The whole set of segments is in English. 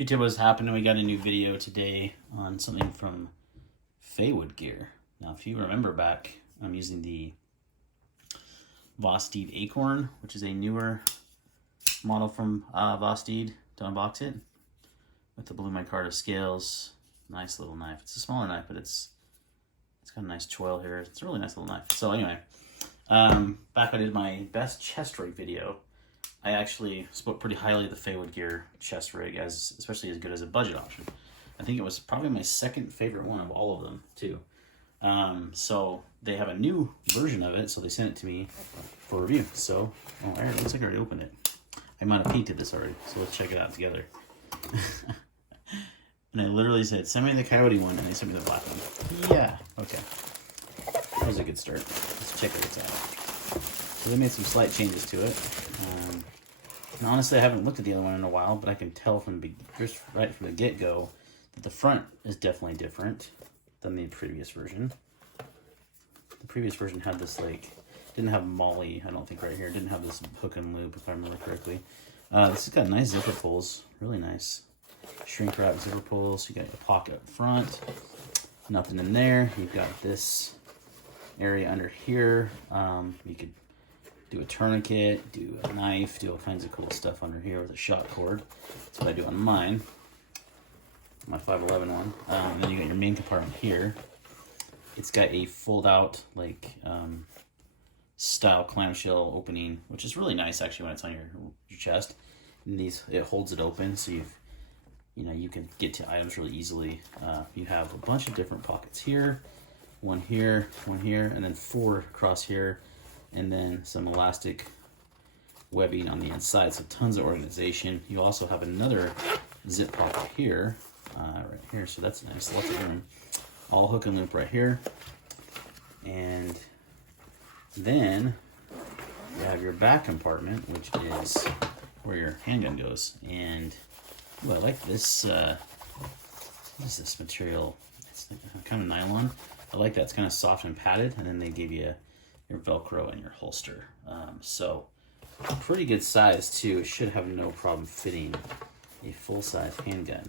YouTube, what's happening? We got a new video today on something from Feiwood gear. Now, if you remember back, I'm using the Vosteed Acorn, which is a newer model from Vosteed to unbox it with the blue micarta scales. Nice little knife. It's a smaller knife, but it's got a nice choil here. It's a really nice little knife. So anyway, back when I did my best chest rig video, I actually spoke pretty highly of the Feiwood gear chest rig, especially as good as a budget option. I think it was probably my second favorite one of all of them too. So they have a new version of it, so they sent it to me for review. So, it looks like I already opened it. I might have painted this already, so let's check it out together. And I literally said, send me the coyote one, and they sent me the black one. Yeah, okay. That was a good start. Let's check it out. So they made some slight changes to it. And honestly, I haven't looked at the other one in a while, but I can tell just right from the get-go that the front is definitely different than the previous version. The previous version had this, didn't have molly, I don't think, right here. It didn't have this hook and loop, if I remember correctly. This has got nice zipper pulls, really nice. Shrink wrap zipper pulls. You got your pocket up front, nothing in there. You've got this area under here. You could do a tourniquet, do a knife, do all kinds of cool stuff under here with a shot cord. That's what I do on mine, my 511 one. And then you got your main compartment here. It's got a fold-out style clamshell opening, which is really nice actually when it's on your chest. And it holds it open, so you can get to items really easily. You have a bunch of different pockets here, one here, and then 4 across here. And then some elastic webbing on the inside, so tons of organization. You also have another zip pocket here, right here, so that's nice, lots of room. All hook and loop right here. And then you have your back compartment, which is where your handgun goes. And I like this, what is this material? It's kind of nylon. I like that, it's kind of soft and padded, and then they give you your Velcro and your holster. So pretty good size too. It should have no problem fitting a full-size handgun.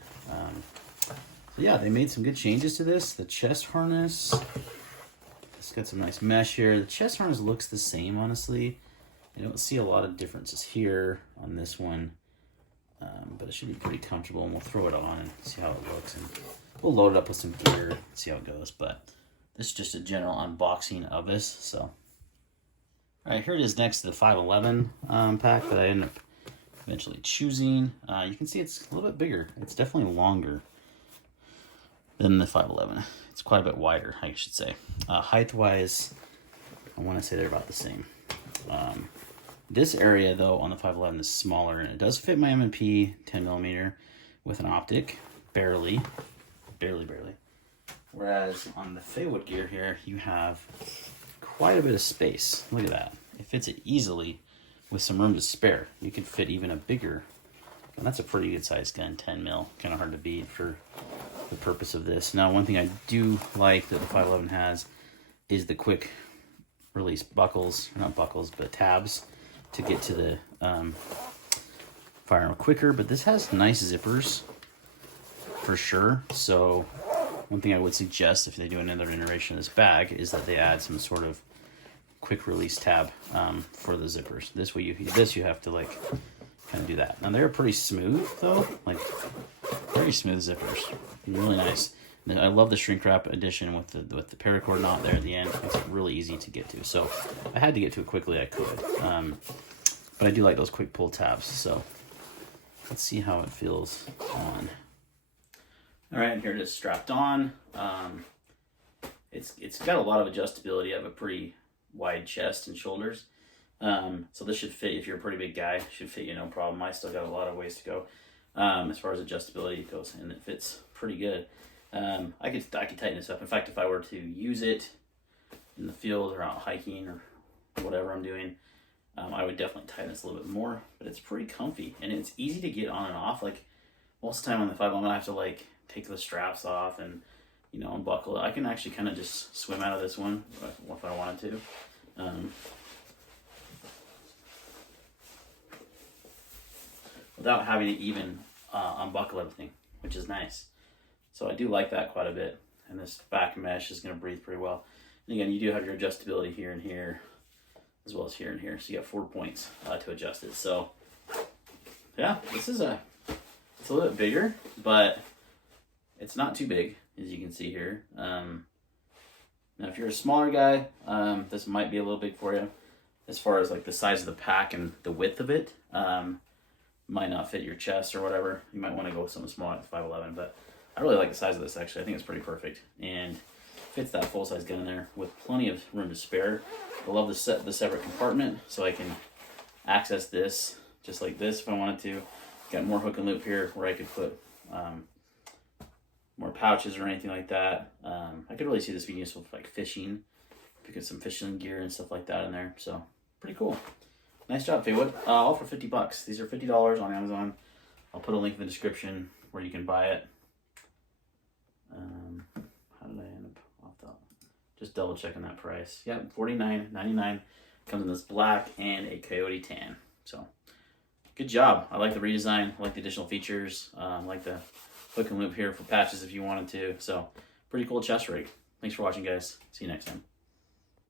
So yeah, they made some good changes to this. The chest harness, it's got some nice mesh here. The chest harness looks the same, honestly. I don't see a lot of differences here on this one, but it should be pretty comfortable, and we'll throw it on and see how it looks, and we'll load it up with some gear and see how it goes. But this is just a general unboxing of this. So all right, here it is next to the 511 pack that I ended up eventually choosing. You can see it's a little bit bigger. It's definitely longer than the 511. It's quite a bit wider, I should say. Height-wise, I want to say they're about the same. This area, though, on the 511 is smaller, and it does fit my M&P 10mm with an optic, barely. Whereas on the Feiwood gear here, you have quite a bit of space. Look at that. It fits it easily with some room to spare. You could fit even a bigger, and that's a pretty good sized gun, 10mm. Kind of hard to beat for the purpose of this. Now, one thing I do like that the 511 has is the quick release buckles, not buckles, but tabs to get to the firearm quicker. But this has nice zippers for sure. So one thing I would suggest if they do another iteration of this bag is that they add some sort of quick release tab for the zippers. This way, you have to kind of do that. Now they're pretty smooth though, very smooth zippers, really nice. And I love the shrink wrap addition with the paracord knot there at the end. It's really easy to get to. So I had to get to it quickly. I could, but I do like those quick pull tabs. So let's see how it feels on. All right, here it is strapped on. It's got a lot of adjustability. I have a pretty wide chest and shoulders. So this should fit, if you're a pretty big guy, should fit you no problem. I still got a lot of ways to go as far as adjustability goes, and it fits pretty good. I could tighten this up. In fact, if I were to use it in the field or out hiking or whatever I'm doing, I would definitely tighten this a little bit more, but it's pretty comfy, and it's easy to get on and off. Most of the time on the 511, I have to take the straps off and unbuckle it. I can actually kind of just swim out of this one if I wanted to. Without having to even unbuckle everything, which is nice. So I do like that quite a bit. And this back mesh is going to breathe pretty well. And again, you do have your adjustability here and here, as well as here and here. So you got 4 points to adjust it. So yeah, it's a little bit bigger, but it's not too big, as you can see here. Now, if you're a smaller guy, this might be a little big for you. As far as like the size of the pack and the width of it, might not fit your chest or whatever. You might want to go with something smaller like 511, but I really like the size of this actually. I think it's pretty perfect and fits that full-size gun in there with plenty of room to spare. I love the separate compartment, so I can access this just like this if I wanted to. Got more hook and loop here where I could put more pouches or anything like that. I could really see this being useful for like fishing. Put some fishing gear and stuff like that in there. So pretty cool. Nice job, Feiwood. All for $50. These are $50 on Amazon. I'll put a link in the description where you can buy it. How did I end up off that? Just double checking that price. Yep, $49.99. Comes in this black and a coyote tan. So good job. I like the redesign. I like the additional features. I like the hook and loop here for patches if you wanted to. So pretty cool chest rig. Thanks for watching, guys. See you next time.